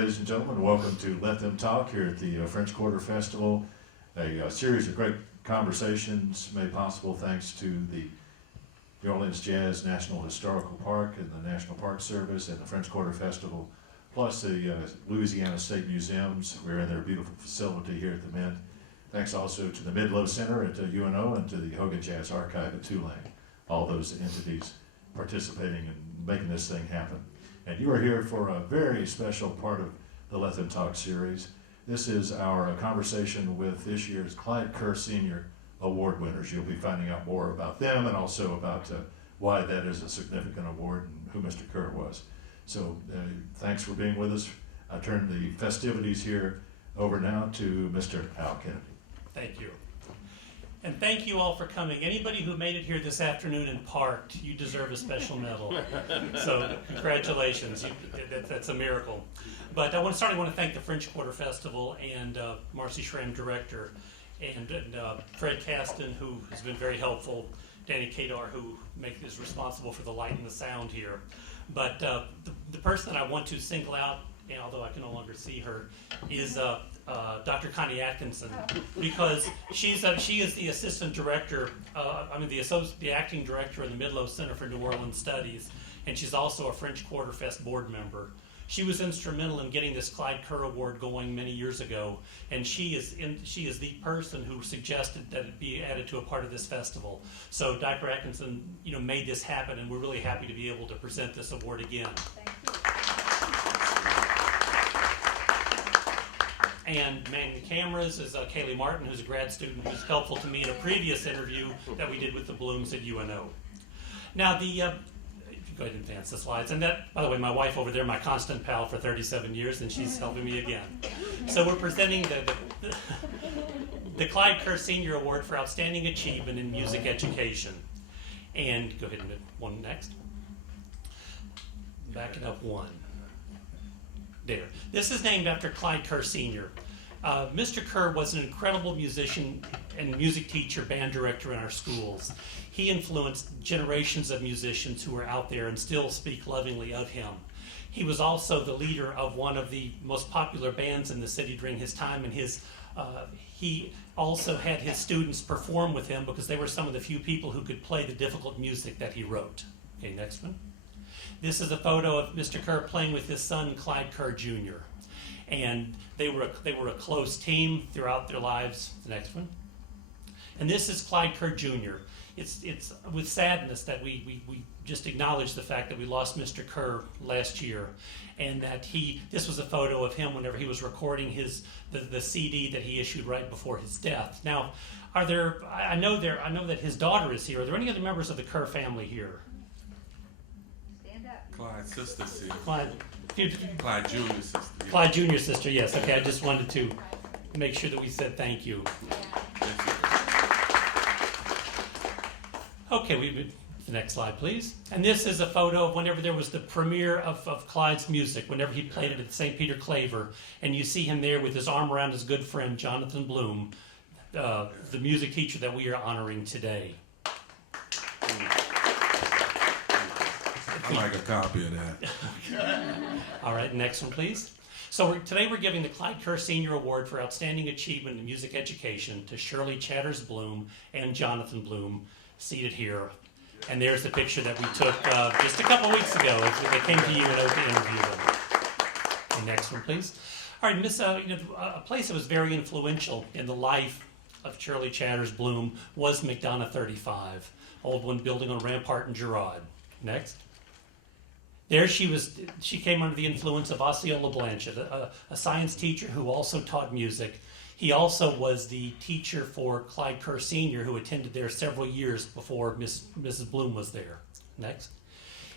Ladies and gentlemen, welcome to Let Them Talk here at the French Quarter Festival. A series of great conversations made possible thanks to the New Orleans Jazz National Historical Park and the National Park Service and the French Quarter Festival, plus the Louisiana State Museums. We're in their beautiful facility here at the Mint. Thanks also to the Midlow Center at UNO and to the Hogan Jazz Archive at Tulane. All those entities participating in making this thing happen. And you are here for a very special part of the Let Them Talk series. This is our conversation with this year's Clyde Kerr Senior Award winners. You'll be finding out more about them and also about why that is a significant award and who Mr. Kerr was. So thanks for being with us. I turn the festivities here over now to Mr. Al Kennedy. Thank you. And thank you all for coming. Anybody who made it here this afternoon and parked, you deserve a special medal. So congratulations, that's a miracle. But I want to thank the French Quarter Festival and Marcy Schramm, director, and Fred Caston, who has been very helpful, Danny Kadar, who is responsible for the light and the sound here. But the person that I want to single out, and although I can no longer see her, is Dr. Connie Atkinson, because she is the assistant director, the acting director of the Midlow Center for New Orleans Studies, and she's also a French Quarter Fest board member. She was instrumental in getting this Clyde Kerr Award going many years ago, and she is the person who suggested that it be added to a part of this festival. So Dr. Atkinson, made this happen, and we're really happy to be able to present this award again. Thank you. And manning the cameras is Kaylie Martin, who's a grad student who's helpful to me in a previous interview that we did with the Blooms at UNO. Now, go ahead and advance the slides. And that, by the way, my wife over there, my constant pal for 37 years, and she's helping me again. So we're presenting the Clyde Kerr Senior Award for Outstanding Achievement in Music Education. And go ahead and one next. Back it up one. There. This is named after Clyde Kerr Senior. Mr. Kerr was an incredible musician and music teacher, band director in our schools. He influenced generations of musicians who are out there and still speak lovingly of him. He was also the leader of one of the most popular bands in the city during his time, and he also had his students perform with him because they were some of the few people who could play the difficult music that he wrote. Okay, next one. This is a photo of Mr. Kerr playing with his son, Clyde Kerr Jr. And they were a close team throughout their lives. The next one. And this is Clyde Kerr Jr. It's with sadness that we just acknowledge the fact that we lost Mr. Kerr last year, and that this was a photo of him whenever he was recording the CD that he issued right before his death. Now, I know that his daughter is here. Are there any other members of the Kerr family here? Clyde's sister's here. Clyde Jr.'s sister. Yeah. Clyde Jr.'s sister, yes. Okay, I just wanted to make sure that we said thank you. Okay, the next slide, please. And this is a photo of whenever there was the premiere of Clyde's music, whenever he played it at St. Peter Claver. And you see him there with his arm around his good friend, Jonathan Bloom, the music teacher that we are honoring today. I like a copy of that. All right, next one, please. So today we're giving the Clyde Kerr Senior Award for Outstanding Achievement in Music Education to Shirley Chatters Bloom and Jonathan Bloom, seated here. And there's the picture that we took just a couple weeks ago. They came to UNO to interview them. Okay, next one, please. All right, a place that was very influential in the life of Shirley Chatters Bloom was McDonough 35, old one building on Rampart and Girard. Next. There she came under the influence of Osceola Blanchett, a science teacher who also taught music. He also was the teacher for Clyde Kerr Senior, who attended there several years before Mrs. Bloom was there. Next.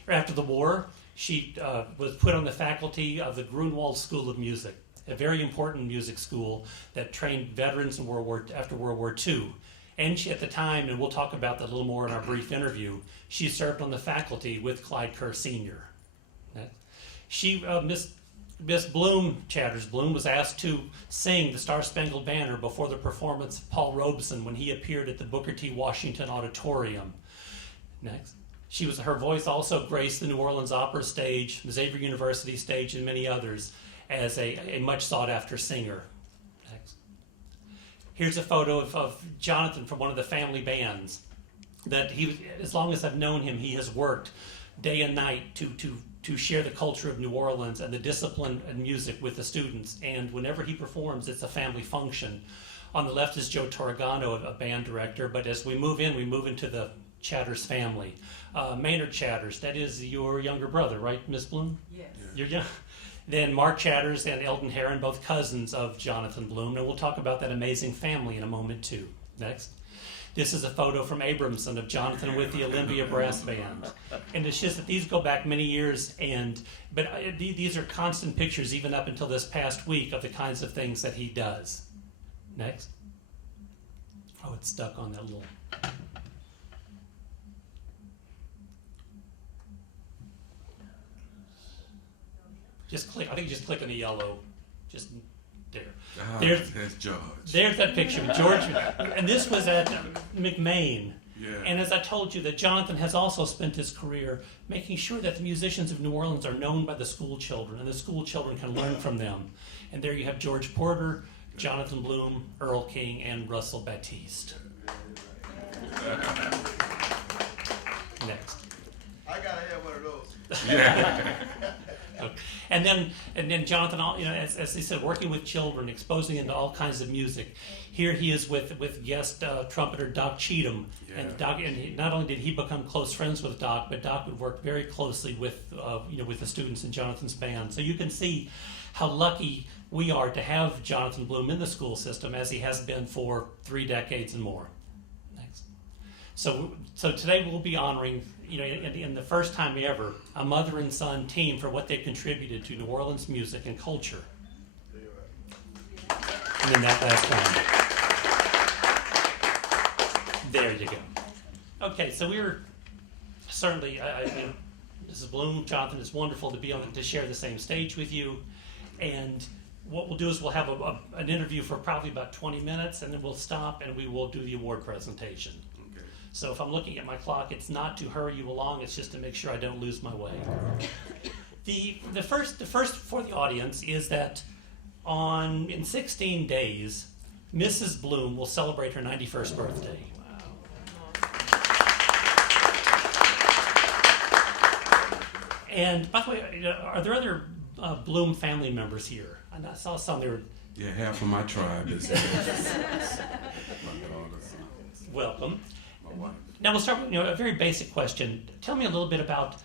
After the war, she was put on the faculty of the Grunewald School of Music, a very important music school that trained veterans in after World War II. And she, at the time, and we'll talk about that a little more in our brief interview, she served on the faculty with Clyde Kerr Senior. Miss Bloom, Chatters Bloom, was asked to sing the Star-Spangled Banner before the performance of Paul Robeson when he appeared at the Booker T. Washington Auditorium. Next. Her voice also graced the New Orleans Opera stage, the Xavier University stage, and many others. as a much sought after singer. Next. Here's a photo of Jonathan from one of the family bands that as long as I've known him, he has worked day and night to share the culture of New Orleans and the discipline and music with the students. And whenever he performs, it's a family function. On the left is Joe Torragano, a band director, but as we move into the Chatters family. Maynard Chatters, that is your younger brother, right, Miss Bloom? Yes. You're young. Then Mark Chatters and Eldon Heron, both cousins of Jonathan Bloom, and we'll talk about that amazing family in a moment too. Next. This is a photo from Abramson of Jonathan with the Olympia Brass Band. And it's just that these go back many years, but these are constant pictures even up until this past week of the kinds of things that he does. Next. Oh, it's stuck on that little... Just click, I think just click on the yellow, just there. That's George. There's that picture of George, and this was at McMain. Yeah. And as I told you, that Jonathan has also spent his career making sure that the musicians of New Orleans are known by the school children, and the school children can learn from them. And there you have George Porter, Jonathan Bloom, Earl King, and Russell Baptiste. Next. I gotta have one of those. Yeah. And then Jonathan, as he said, working with children, exposing them to all kinds of music. Here he is with guest trumpeter Doc Cheatham, Yeah. and not only did he become close friends with Doc, but Doc would work very closely with the students in Jonathan's band. So you can see how lucky we are to have Jonathan Bloom in the school system, as he has been for 3 decades and more. Next. So today we'll be honoring, in the first time ever, a mother and son team for what they've contributed to New Orleans music and culture. And then that last one. There you go. Okay, so we're certainly, Mrs. Bloom, Jonathan, it's wonderful to be to share the same stage with you. And what we'll do is we'll have an interview for probably about 20 minutes, and then we'll stop and we will do the award presentation. So if I'm looking at my clock, it's not to hurry you along, it's just to make sure I don't lose my way. The first for the audience is that in 16 days, Mrs. Bloom will celebrate her 91st birthday. And by the way, are there other Bloom family members here? And I saw some there. Yeah, half of my tribe is here. My daughters. Welcome. My wife. Now we'll start with a very basic question. Tell me a little bit about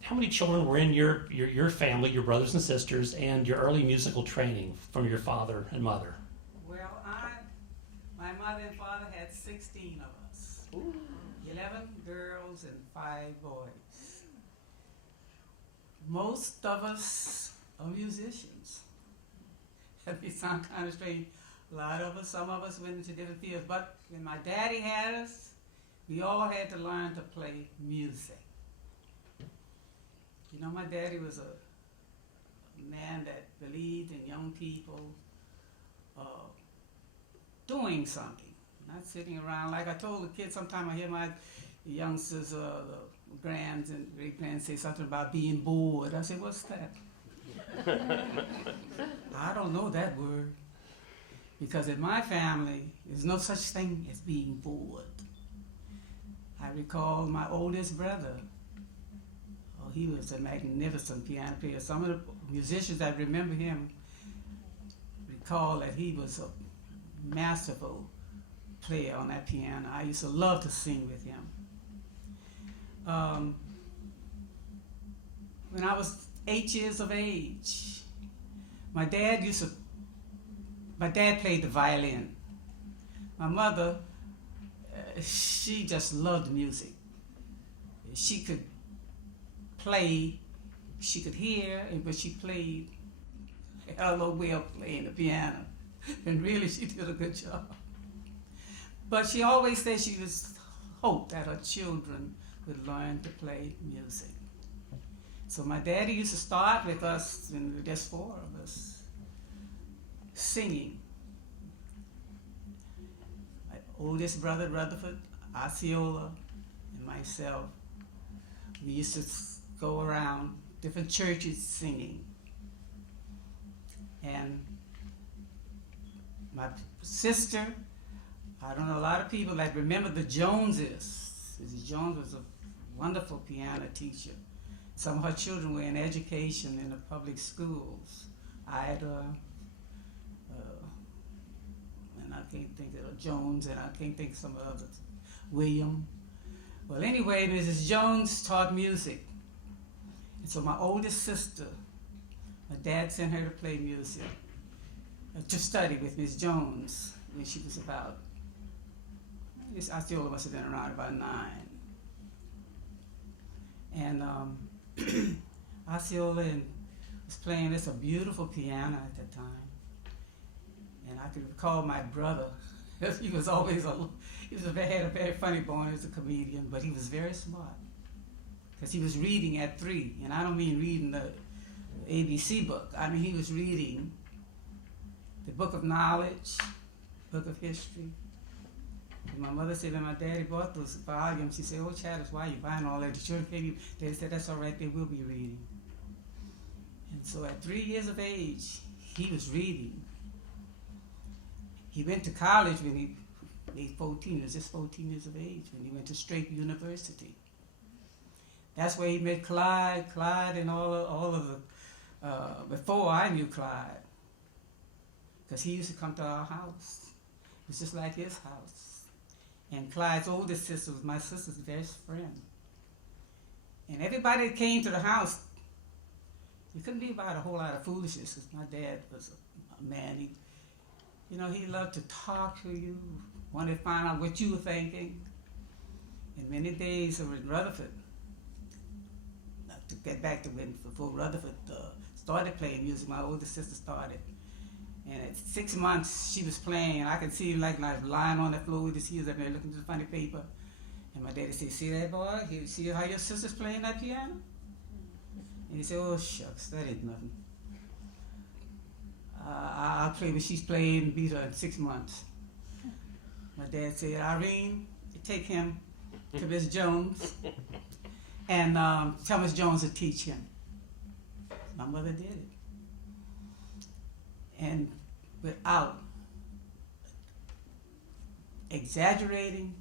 how many children were in your family, your brothers and sisters, and your early musical training from your father and mother. Well, my mother and father had 16 of us. Ooh. 11 girls and 5 boys. Most of us are musicians. That may sound kind of strange. A lot of us, some of us went into different fields, but when my daddy had us, we all had to learn to play music. My daddy was a man that believed in young people doing something, not sitting around. Like I told the kids, sometimes I hear my youngsters, the grands and great grands say something about being bored. I say, what's that? I don't know that word. Because in my family, there's no such thing as being bored. I recall my oldest brother. Oh, he was a magnificent piano player. Some of the musicians that remember him recall that he was a masterful player on that piano. I used to love to sing with him. When I was 8 years of age, my dad played the violin. My mother, she just loved music. She could play, she could hear, but she played a hell of a way of playing the piano. And really, she did a good job. But she always said she was hoped that her children would learn to play music. So my daddy used to start with us, and there's 4 of us, singing. My oldest brother, Rutherford, Osceola, and myself, we used to go around different churches singing. And my sister, I don't know, a lot of people that remember the Joneses. Mrs. Jones was a wonderful piano teacher. Some of her children were in education in the public schools. Ida, and I can't think of Jones, and I can't think of some others. William. Well, anyway, Mrs. Jones taught music. And so my oldest sister, my dad sent her to play music, to study with Miss Jones when she was about, Osceola must have been around about 9. And Osceola was playing this a beautiful piano at that time. And I can recall my brother. He was always had a very funny bone. He was a comedian, but he was very smart because he was reading at 3. And I don't mean reading the ABC book. I mean he was reading the book of knowledge, book of history. And my mother said when my daddy bought those volumes, she said, "Oh, Chatters, why are you buying all that? The children came." They said, "That's all right. They will be reading." And so at 3 years of age, he was reading. He went to college when he was 14. He was just 14 years of age when he went to Straight University. That's where he met Clyde, and all of the, before I knew Clyde. Because he used to come to our house. It was just like his house. And Clyde's oldest sister was my sister's best friend. And everybody that came to the house, you couldn't be about a whole lot of foolishness because my dad was a man. He loved to talk to you, wanted to find out what you were thinking. And many days over in Rutherford, to get back to before Rutherford started playing music, my oldest sister started. And at 6 months, she was playing, and I could see like lying on the floor with his heels up there looking at the funny paper. And my daddy said, "See that boy? You see how your sister's playing that piano?" And he said, "Oh, shucks, that ain't nothing. I'll play what she's playing and beat her in 6 months." My dad said, "Irene, take him to Miss Jones and tell Miss Jones to teach him." My mother did it. And without exaggerating,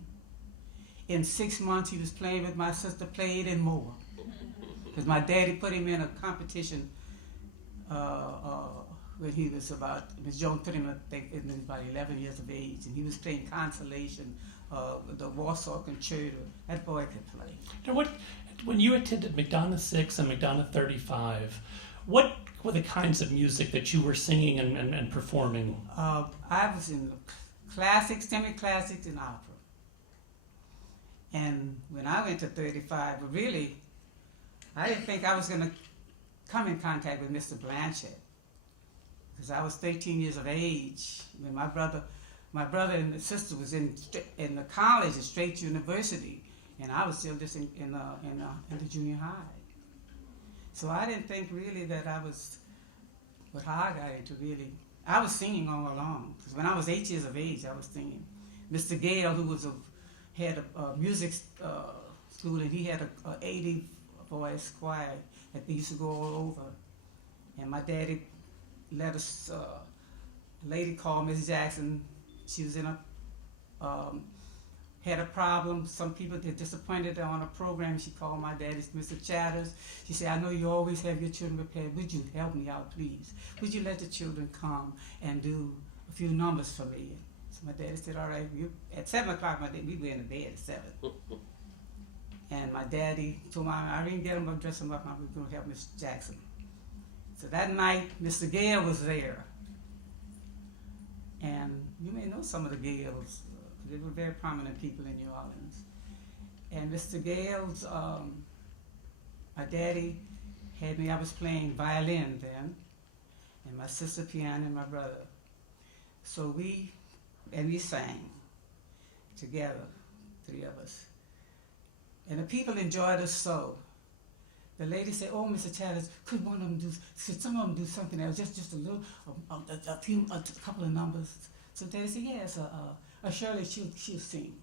in 6 months he was playing with my sister, played and more. Because my daddy put him in a competition when he was Miss Jones put him, I think, in about 11 years of age, and he was playing consolation with the Warsaw Concerto. That boy could play. Now, when you attended McDonough 6 and McDonough 35, what were the kinds of music that you were singing and performing? I was in classics, semi-classics, and opera. And when I went to 35, really, I didn't think I was going to come in contact with Mr. Blanchett. Because I was 13 years of age when my brother and sister was in the college at Straight University, and I was still just in the junior high. So I didn't think really that how I got into really. I was singing all along. Because when I was 8 years of age, I was singing. Mr. Gale, who had a music school, and he had a 80 voice choir that they used to go all over. And my daddy let us, a lady called Miss Jackson. She was had a problem. Some people get disappointed on a program. She called my daddy, Mr. Chatters. She said, "I know you always have your children prepared. Would you help me out, please? Would you let the children come and do a few numbers for me?" So my daddy said, "All right." At 7 o'clock, we were in the bed at 7. And my daddy told my Irene, "Get him up, dress him up. I'm going to help Miss Jackson." So that night, Mr. Gale was there. And you may know some of the Gales. They were very prominent people in New Orleans. And Mr. Gale's, my daddy had me, I was playing violin then, and my sister piano and my brother. So we sang together, 3 of us. And the people enjoyed us so. The lady said, "Oh, Mr. Chatters, could some of them do something else, just a little, a couple of numbers?" So Daddy said, "Yes, Shirley, she'll sing."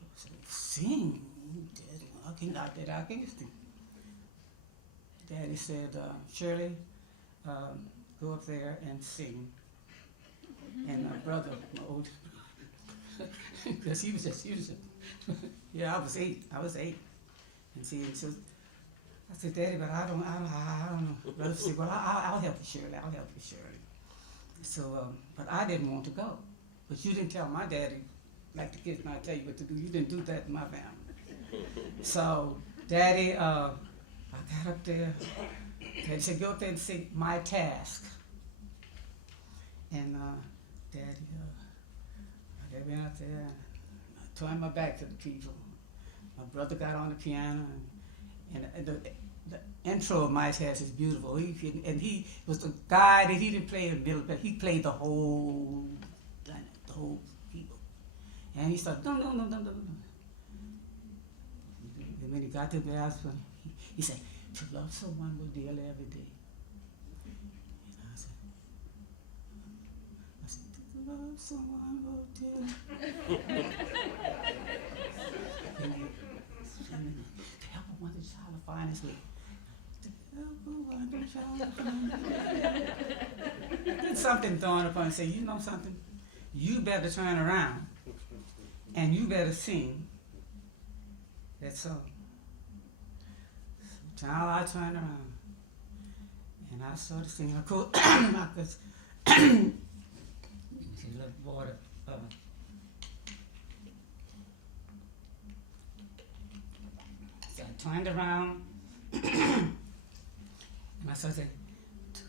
I said, "Sing? I can sing." Daddy said, "Shirley, go up there and sing. And my brother, my older brother, because he was just, yeah, I was eight. And see, and so I said, Daddy, but I don't know. Brother said, well, I'll help you, Shirley. So, but I didn't want to go. But you didn't tell my daddy, like the kids might tell you what to do. You didn't do that in my family. So, Daddy, I got up there. Daddy said, go up there and sing My Task. And Daddy went out there, I turned my back to the people. My brother got on the piano, and the intro of My Task is beautiful. He was the guy that he didn't play the middle, but he played the whole people. And he started, no. And when he got to the last one, he said, to love someone will deal every day. And I said, to love someone will deal. To help a wonder child to find his way. To help a wonder child to find his way. Then something dawned upon me and said, you know something? You better turn around and you better sing that song. So I turned around and I started singing. Of course, I could see a little water. So I turned around and I started saying, to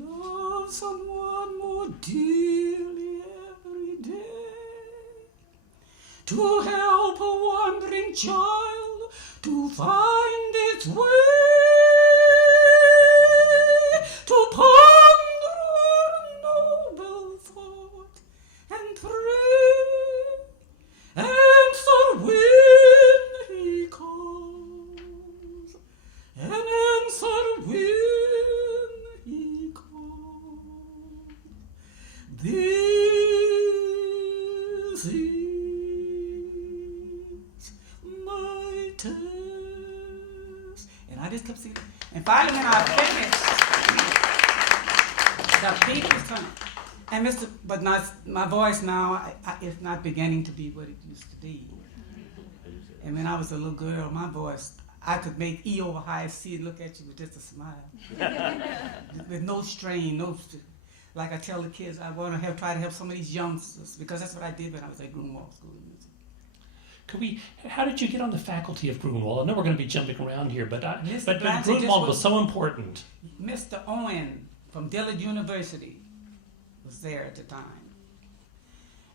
love someone more dearly every day, to help a wandering child to find its way, to ponder a noble thought and pray, answer when he calls, and answer when he calls. This is my task. And I just kept singing. And finally, when I finished, the beat was coming. And but not, my voice now is not beginning to be what it used to be. And when I was a little girl, my voice, I could make E over high C and look at you with just a smile. With no strain, like I tell the kids, I want to try to help some of these youngsters, because that's what I did when I was at Grunewald School of Music. How did you get on the faculty of Grunewald? I know we're going to be jumping around here, but Blanchard Grunewald was so important. Mr. Owen from Dillard University was there at the time.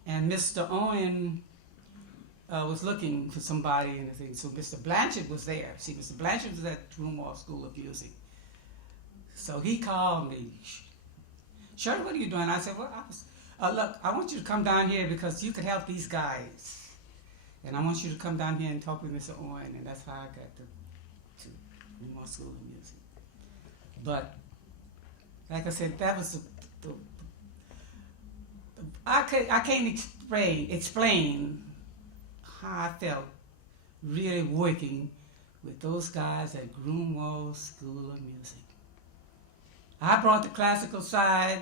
And Mr. Owen was looking for somebody and everything. So Mr. Blanchard was there. See, Mr. Blanchard was at Grunewald School of Music. So he called me. Shirley, what are you doing? I said, well, look, I want you to come down here because you could help these guys. And I want you to come down here and talk with Mr. Owen. And that's how I got to Grunewald School of Music. But, like I said, that was I can't explain how I felt really working with those guys at Grunewald School of Music. I brought the classical side,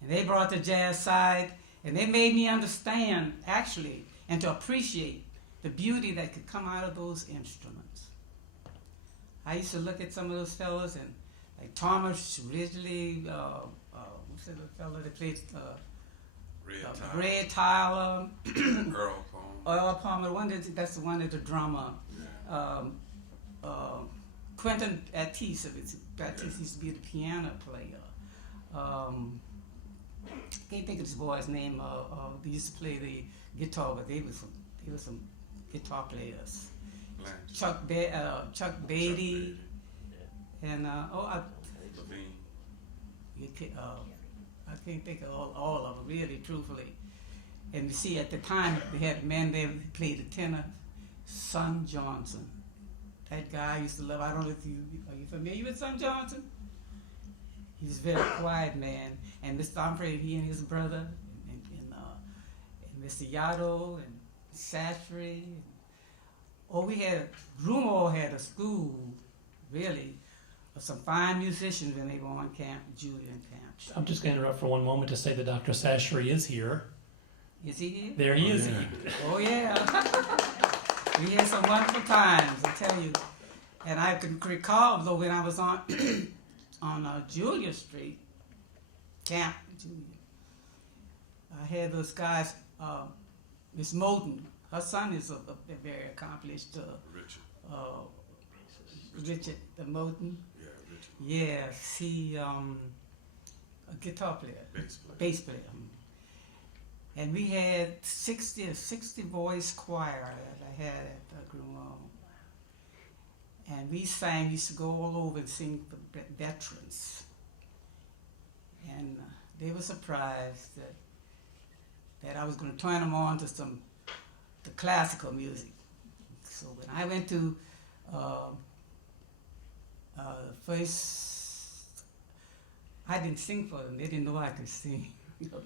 and they brought the jazz side, and they made me understand, actually, and to appreciate the beauty that could come out of those instruments. I used to look at some of those fellas, and like Thomas Ridgely, what's the fellow that played Red Tyler, Earl Palmer. That's the one that's the drummer. Yeah. Quentin Batiste used to be the piano player. Can't think of this boy's name. They used to play the guitar, but they were some guitar players. Chuck Beatty, and I can't think of all of them, really, truthfully. And you see, at the time, they had a man there who played the tenor, Son Johnson. That guy I used to love. I don't know if are you familiar with Son Johnson? He was a very quiet man. And Mr. Humphrey, he and his brother, and Mr. Yaddo, and Sashry. Grunewald had a school, really, some fine musicians when they were on camp, Julian camp. I'm just going to interrupt for one moment to say that Dr. Sashri is here. Is he here? There he is. yeah. Oh yeah. We had some wonderful times, I tell you. And I can recall though when I was on Julia Street, Camp Julia, I had those guys, Miss Moulton. Her son is a very accomplished Richard the Moulton. Yeah, Richard. Yes, he a guitar player, bass player. And we had 60 voice choir that I had at Grunewald. And we used to go all over and sing for veterans. And they were surprised that I was going to turn them on to the classical music. So when I went to first, I didn't sing for them. They didn't know I could sing. But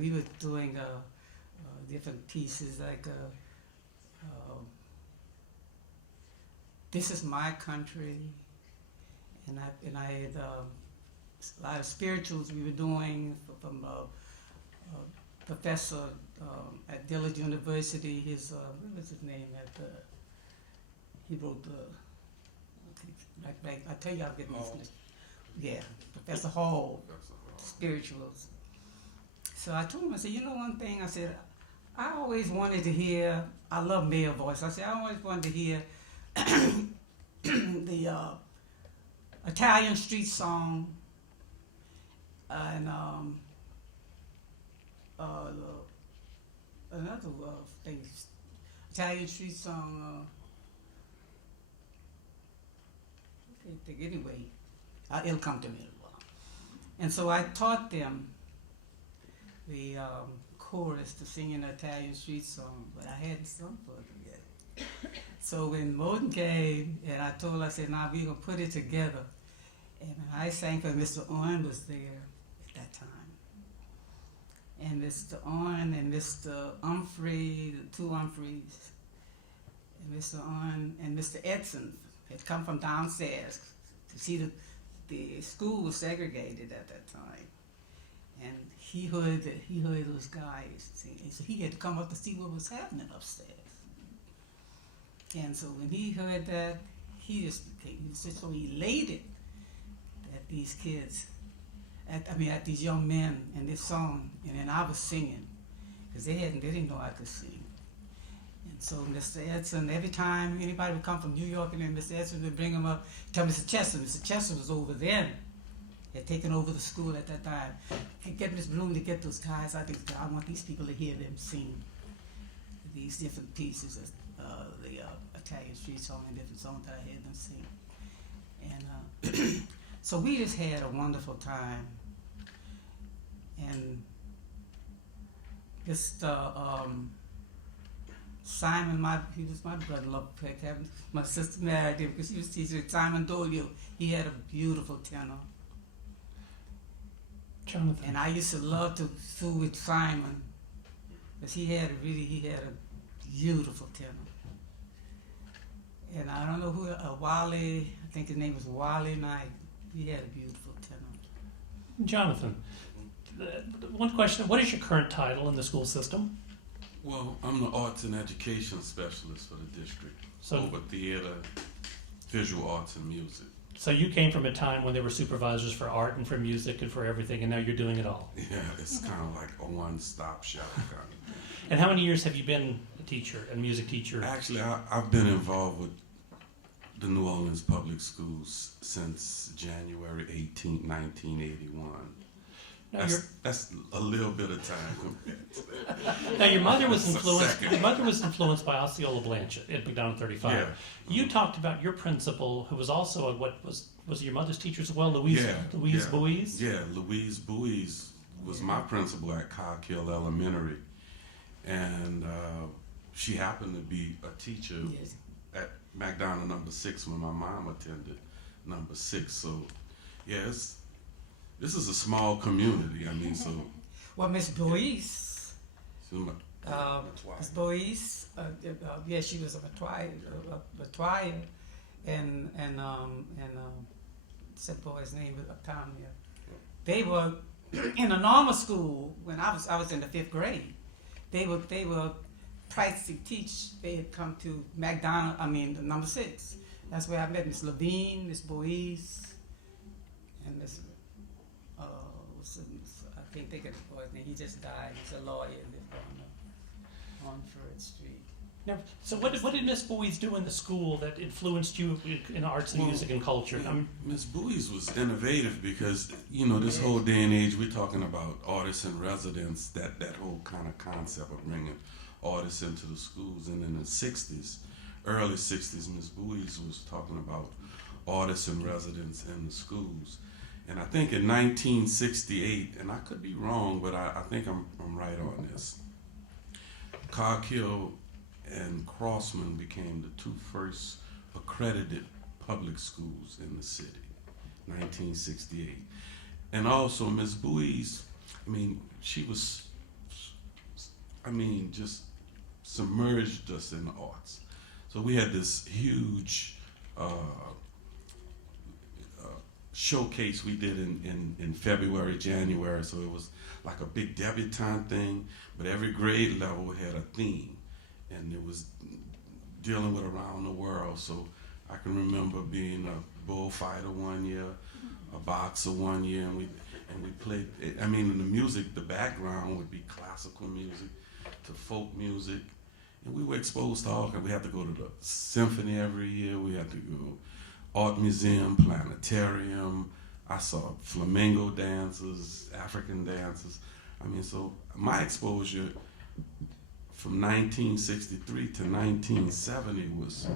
we were doing different pieces like "This Is My Country," and I had a lot of spirituals we were doing from professor at Dillard University. His what was his name? He wrote I tell you, I'll get this. Yeah, Professor Hall, spirituals. So I told him, I said, you know one thing, I said, I always wanted to hear, I love male voice, I said, I always wanted to hear the Italian street song and another thing, Italian street song, I can't think, anyway, it'll come to me in a while. And so I taught them the chorus to sing an Italian street song, but I hadn't sung for them yet. So when Moulton came, and I told her, I said, now we're going to put it together. And I sang for Mr. Owen was there at that time. And Mr. Owen and Mr. Humphrey, the two Humphreys, and Mr. Owen and Mr. Edson had come from downstairs to see the school was segregated at that time. And he heard those guys singing, so he had to come up to see what was happening upstairs. And so when he heard that, he was just so elated that these kids, at these young men and this song, and then I was singing, because they didn't know I could sing. And so Mr. Edson, every time anybody would come from New York, and then Mr. Edson would bring them up, tell Mr. Chester. Mr. Chester was over then, had taken over the school at that time, and get Miss Bloom to get those guys. I want these people to hear them sing these different pieces of the Italian street song and different songs that I had them sing. And so we just had a wonderful time. And just Simon, he was my brother-in-law. My sister married him because she was teaching Simon Dolio. He had a beautiful tenor. Jonathan. And I used to love to fool with Simon because he had a beautiful tenor. And I don't know who, Wally, I think his name was Wally Knight. He had a beautiful tenor. Jonathan, one question, what is your current title in the school system? Well, I'm the arts and education specialist for the district. So- over theater, visual arts, and music. So you came from a time when there were supervisors for art and for music and for everything, and now you're doing it all. Yeah, it's kind of like a one-stop shop kind of thing. And how many years have you been a teacher, a music teacher? Actually, I've been involved with the New Orleans Public Schools since January 18, 1981. No, That's a little bit of time compared to that. Now your mother was It's a influenced. second. Your mother was influenced by Osceola Blanchett at McDonald 35. Yeah. You talked about your principal, who was also what was your mother's teacher as well, Louise Bouise. Yeah, Louise Bouise was my principal at Clyde Kerr Elementary, and she happened to be a teacher Yes. at McDonald number 6 when my mom attended number 6. So, yes, this is a small community. I mean, so. Well, Miss Boyce, so Miss Boyce, yeah, she was a Matoya, and said boy's name was Tom here. They were in a normal school when I was in the 5th grade. They were practicing teach. They had come to the number 6. That's where I met Miss Levine, Miss Boise, and Miss I can't think of the boy's name. He just died. He's a lawyer and lived on Ferd Street. Now, so what did Miss Bowie do in the school that influenced you in arts and music and culture? Miss Bowie's was innovative because, this whole day and age, we're talking about artists in residence, that whole kind of concept of bringing artists into the schools. And in the 60s, early 60s, Miss Bowie's was talking about artists in residence in the schools. And I think in 1968, and I could be wrong, but I think I'm right on this, Coghill and Crossman became the 2 first accredited public schools in the city, 1968. And also Miss Bowie's, she was, just submerged us in the arts. So we had this huge showcase we did in February, January, so it was like a big debutante thing, but every grade level had a theme, and it was dealing with around the world. So I can remember being a bullfighter one year, a boxer one year, and we played, in the music, the background would be classical music to folk music, and we were exposed to all, we had to go to the symphony every year, we had to go art museum, planetarium. I saw flamingo dancers, African dancers. So my exposure from 1963 to 1970 was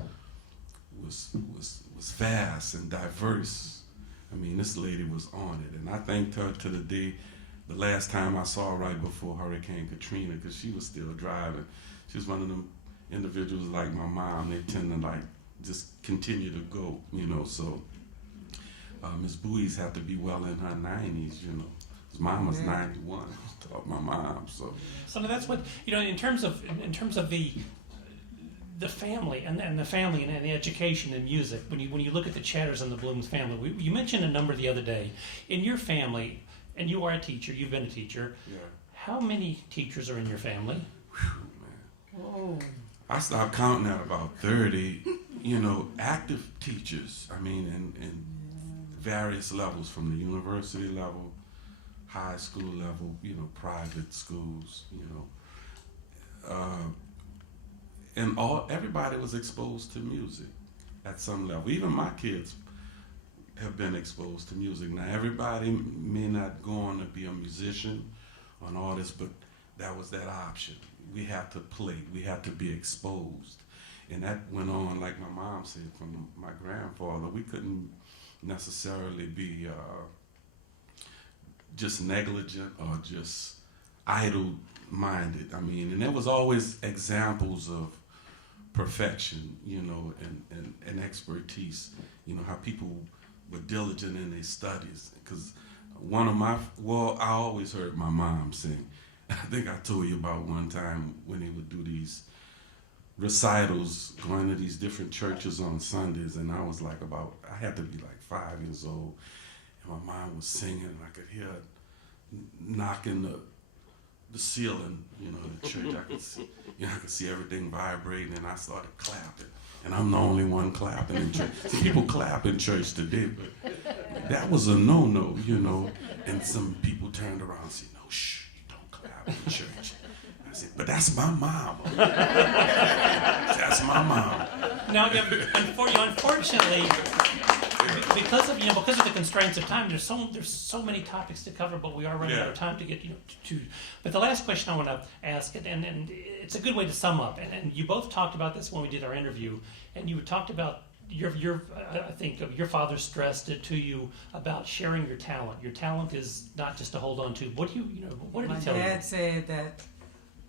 vast and diverse. This lady was on it, and I thanked her to the day, the last time I saw her right before Hurricane Katrina, because she was still driving. She was one of them individuals like my mom. They tend to just continue to go, so Miss Bowie's had to be well in her 90s, His mom was 91. I taught my mom, so. So that's what in terms of the family and the family and the education and music. When you look at the Chatters and the Blooms family, you mentioned a number the other day. In your family, and you are a teacher. You've been a teacher. Yeah. How many teachers are in your family? Whew, man. Oh. I stopped counting at about 30. Active teachers. In various levels, from the university level, high school level, private schools, and everybody was exposed to music at some level. Even my kids have been exposed to music. Now, everybody may not go on to be a musician or an artist, but that was that option. We had to play. We had to be exposed. And that went on, like my mom said, from my grandfather. We couldn't necessarily be just negligent or just idle-minded. And there was always examples of perfection, and expertise, how people were diligent in their studies. Because I always heard my mom sing. I think I told you about one time when they would do these recitals, going to these different churches on Sundays, and I was I had to be 5 years old, and my mom was singing, and I could hear it knocking the ceiling, the church. I could see everything vibrating, and I started clapping, and I'm the only one clapping in church. See, people clap in church today, but that was a no-no, and some people turned around and said, no, shh, you don't clap in church. I said, but that's my mom. That's my mom. Now, unfortunately, because of the constraints of time, there's so many topics to cover, but we are running out of time to get to. But the last question I want to ask, and it's a good way to sum up. And you both talked about this when we did our interview, and you talked about I think your father stressed it to you about sharing your talent. Your talent is not just to hold on to. What did he tell you? My dad said that,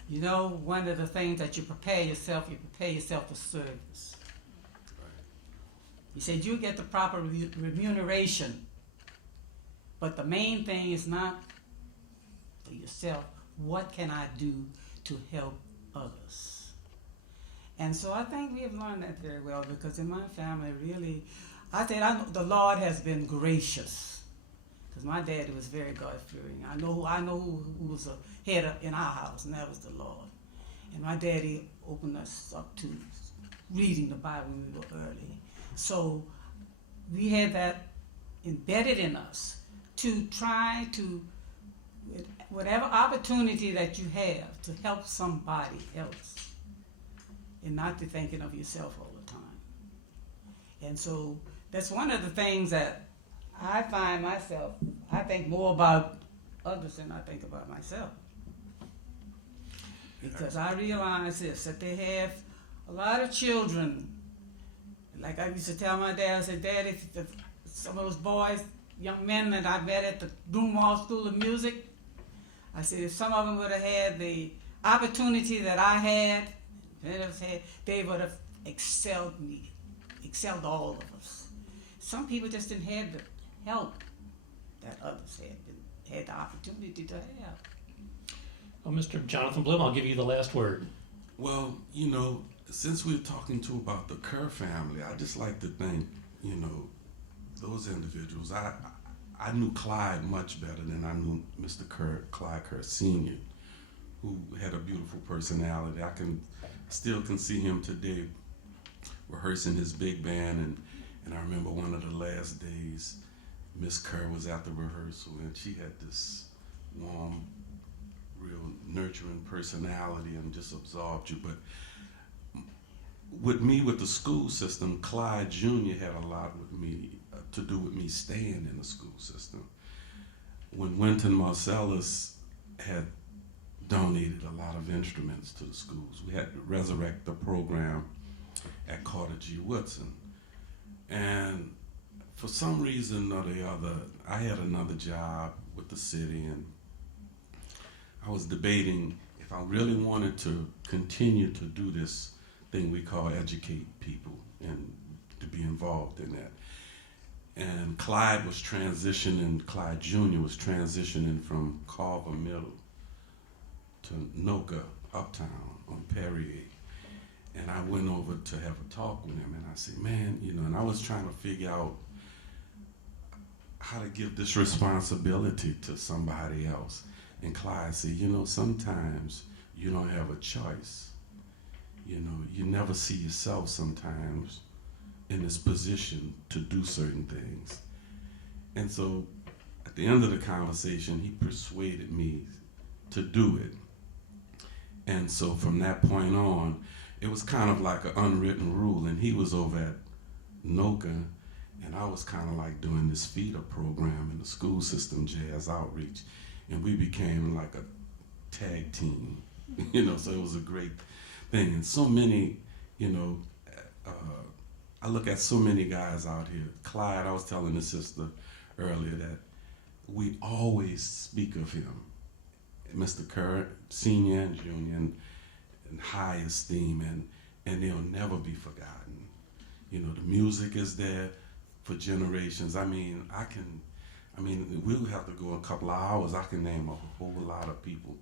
one of the things that you prepare yourself for service. He said you get the proper remuneration, but the main thing is not for yourself. What can I do to help others? And so I think we have learned that very well, because in my family, really, I said, I know the Lord has been gracious, because my daddy was very God-fearing. I know who was a head in our house, and that was the Lord. And my daddy opened us up to reading the Bible when we were early. So we had that embedded in us to try to, whatever opportunity that you have, to help somebody else, and not to thinking of yourself all the time. And so that's one of the things that I find myself, I think more about others than I think about myself. Because I realize this, that they have a lot of children. Like I used to tell my dad, I said, Dad, if some of those boys, young men that I met at the Grunewald School of Music, I said, if some of them would have had the opportunity that I had, they would have excelled me, excelled all of us. Some people just didn't have the help that others had the opportunity to have. Well, Mr. Jonathan Bloom, I'll give you the last word. Well, you know, since we're talking too about the Kerr family, I just like to thank, you know, those individuals. I knew Clyde much better than I knew Mr. Clyde Kerr Senior, who had a beautiful personality. I still can see him today rehearsing his big band, and I remember one of the last days, Miss Kerr was at the rehearsal, and she had this warm, real nurturing personality and just absorbed you. But with me, with the school system, Clyde Jr. had a lot with me to do with me staying in the school system. When Wynton Marcellus had donated a lot of instruments to the schools, we had to resurrect the program at Carter G. Woodson. And for some reason or the other, I had another job with the city, and I was debating if I really wanted to continue to do this thing we call educate people and to be involved in that. And Clyde Jr. was transitioning from Carver Middle to Noka, Uptown on Perrier. And I went over to have a talk with him, and I said, man, you know, and I was trying to figure out how to give this responsibility to somebody else. And Clyde said, you know, sometimes you don't have a choice. You know, you never see yourself sometimes in this position to do certain things. And so at the end of the conversation, he persuaded me to do it. And so from that point on, it was kind of like an unwritten rule. And he was over at Noka, and I was kind of like doing this feeder program in the school system, Jazz Outreach. And we became like a tag team, you know, so it was a great thing. And so many, you know, I look at so many guys out here. Clyde, I was telling the sister earlier that we always speak of him, Mr. Kerr Senior and Junior, in high esteem, and they'll never be forgotten. You know, the music is there for generations. I mean, we'll have to go a couple of hours. I can name a whole lot of people.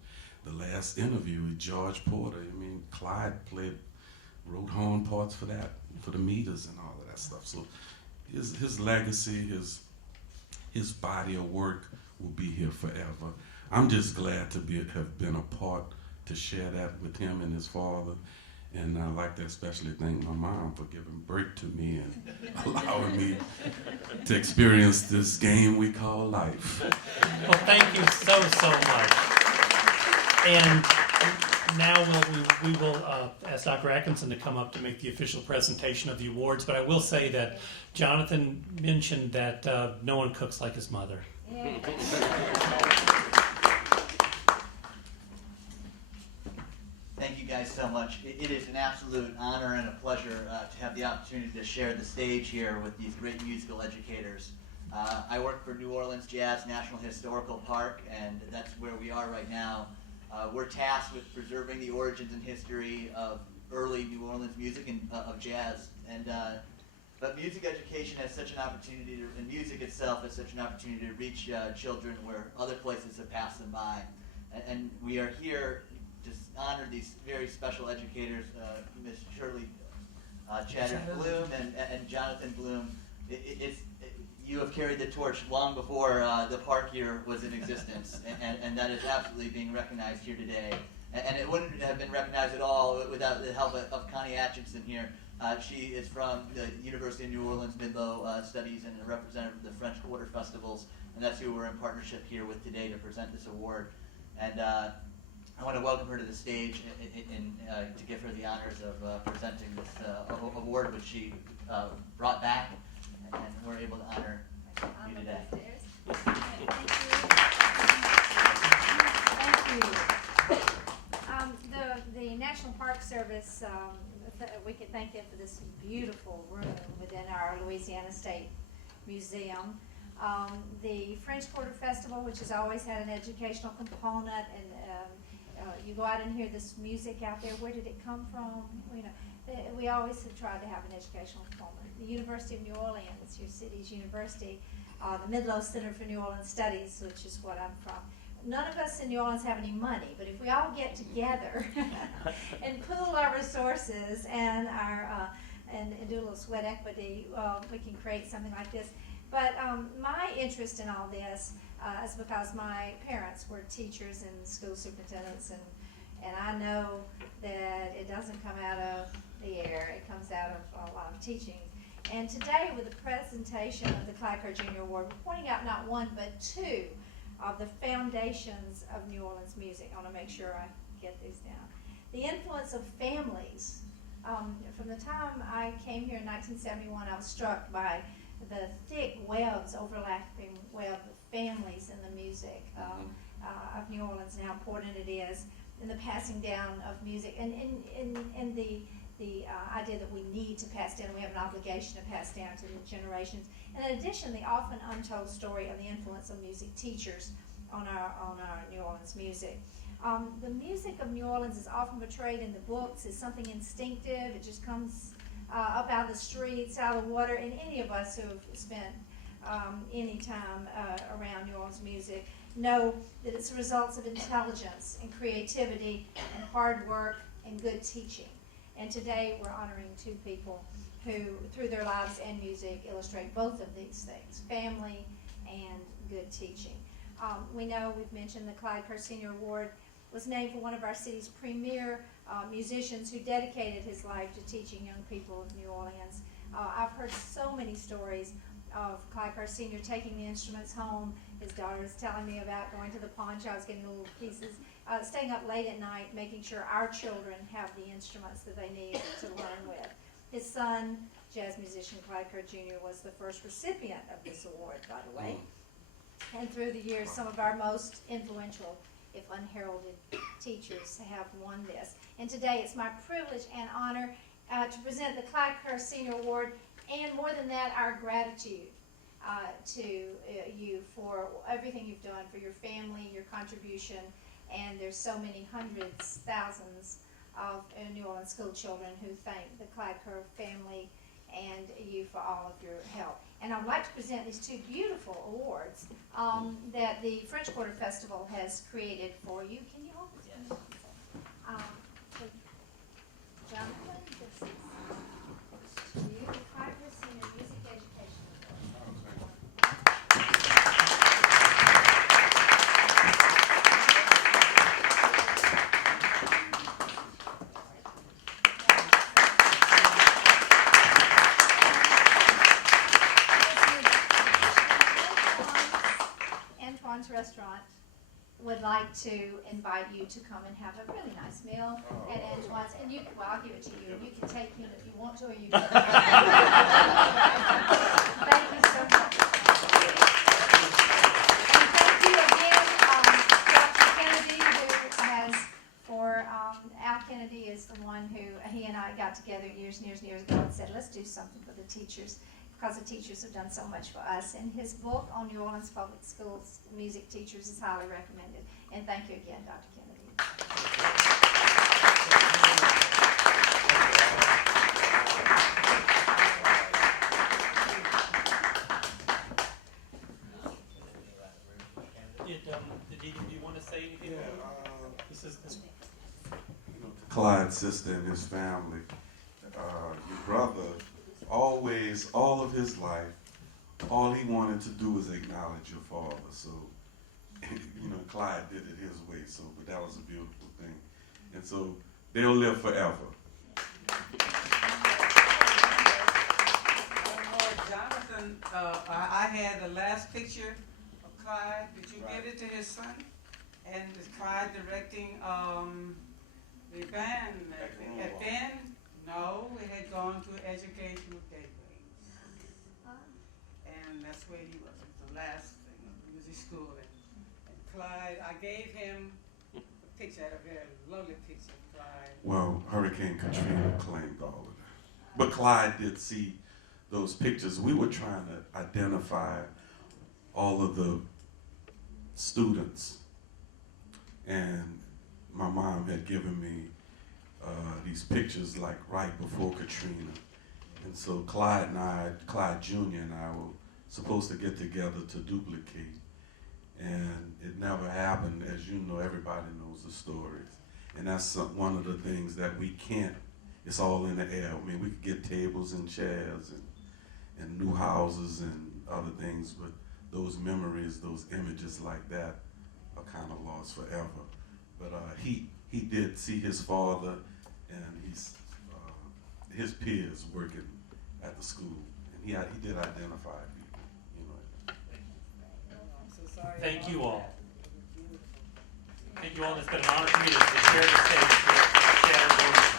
The last interview with George Porter, I mean, Clyde wrote horn parts for that, for the meters and all of that stuff. So his legacy, his body of work will be here forever. I'm just glad to have been a part to share that with him and his father. And I'd like to especially thank my mom for giving birth to me and allowing me to experience this game we call life. Well, thank you so much. And now we will ask Dr. Atkinson to come up to make the official presentation of the awards. But I will say that Jonathan mentioned that no one cooks like his mother. Thank you guys so much. It is an absolute honor and a pleasure to have the opportunity to share the stage here with these great musical educators. I work for New Orleans Jazz National Historical Park, and that's where we are right now. We're tasked with preserving the origins and history of early New Orleans music and of jazz. But music education has such an opportunity, and music itself has such an opportunity to reach children where other places have passed them by. And we are here to honor these very special educators, Miss Shirley Chatters Bloom and Jonathan Bloom. you have carried the torch long before the park here was in existence, and that is absolutely being recognized here today. And it wouldn't have been recognized at all without the help of Connie Atchison here. She is from the University of New Orleans Midlow Studies and a representative of the French Quarter Festivals, and that's who we're in partnership here with today to present this award. And I want to welcome her to the stage and to give her the honors of presenting this award, which she brought back, and we're able to honor you today. Thank you. The National Park Service, we can thank them for this beautiful room within our Louisiana State Museum. The French Quarter Festival, which has always had an educational component, and you go out and hear this music out there. Where did it come from? You know, we always have tried to have an educational component. The University of New Orleans, your city's university, the Midlow Center for New Orleans Studies, which is what I'm from. None of us in New Orleans have any money, but if we all get together and pool our resources and our and do a little sweat equity, we can create something like this. But my interest in all this is because my parents were teachers and school superintendents, and I know that it doesn't come out of the air; it comes out of a lot of teaching. And today, with the presentation of the Clyde Kerr Junior Award, we're pointing out not one but two of the foundations of New Orleans music. I want to make sure I get these down. The influence of families. From the time I came here in 1971, I was struck by the thick webs, overlapping web of families in the music of New Orleans and how important it is in the passing down of music and the idea that we need to pass down, we have an obligation to pass down to the generations. And in addition, the often untold story of the influence of music teachers on our New Orleans music. The music of New Orleans is often portrayed in the books as something instinctive. It just comes up out of the streets, out of the water. And any of us who have spent any time around New Orleans music know that it's the results of intelligence and creativity and hard work and good teaching. And today we're honoring two people who, through their lives and music, illustrate both of these things, family and good teaching. We know, we've mentioned the Clyde Kerr Senior Award was named for one of our city's premier musicians who dedicated his life to teaching young people of New Orleans. I've heard so many stories of Clyde Kerr Senior taking the instruments home. His daughter was telling me about going to the pawn shops, getting little pieces, staying up late at night, making sure our children have the instruments that they need to learn with. His son, jazz musician Clyde Kerr Jr., was the first recipient of this award, by the way. And through the years, some of our most influential, if unheralded, teachers have won this. And today, it's my privilege and honor to present the Clyde Kerr Senior Award, and more than that, our gratitude to you for everything you've done for your family, your contribution, and there's so many hundreds, thousands of New Orleans school children who thank the Clyde Kerr family and you for all of your help. And I'd like to present these two beautiful awards that the French Quarter Festival has created for you. Can you hold this? Yes. So Jonathan, this is to you, the Clyde Kerr Senior Music Education Award. Antoine's Restaurant would like to invite you to come and have a really nice meal at Antoine's, and you, well, I'll give it to you, and you can take him if you want to, or you can. Thank you so much. And thank you again, Dr. Kennedy, who has, for Al Kennedy is the one who, he and I got together years and years and years ago and said, let's do something for the teachers, because the teachers have done so much for us. And his book on New Orleans Public Schools music teachers is highly recommended. And thank you again, Dr. Kennedy. Did either of you want to say anything? This is Clyde's sister and his family. Your brother always, all of his life, all he wanted to do was acknowledge your father. So, you know, Clyde did it his way. So, but that was a beautiful thing. And so they'll live forever. Jonathan, I had the last picture of Clyde. Did you give it to his son? And is Clyde directing the band at then? No, it had gone to educational gateway. And that's where he was, the last thing, music school. And Clyde, I gave him a picture, I had a very lovely picture of Clyde. Well, Hurricane Katrina claimed all of that. But Clyde did see those pictures. We were trying to identify all of the students. And my mom had given me these pictures like right before Katrina. And so Clyde Jr. and I were supposed to get together to duplicate. And it never happened. As you know, everybody knows the stories. And that's one of the things that we can't, it's all in the air. I mean, we could get tables and chairs and new houses and other things, but those memories, those images like that are kind of lost forever. But he did see his father and his peers working at the school, and he did identify people, you know. I'm so sorry. Thank about you all. that. It was beautiful. Thank you all. It's been an honor for me to share the stage with Chatters Bloom.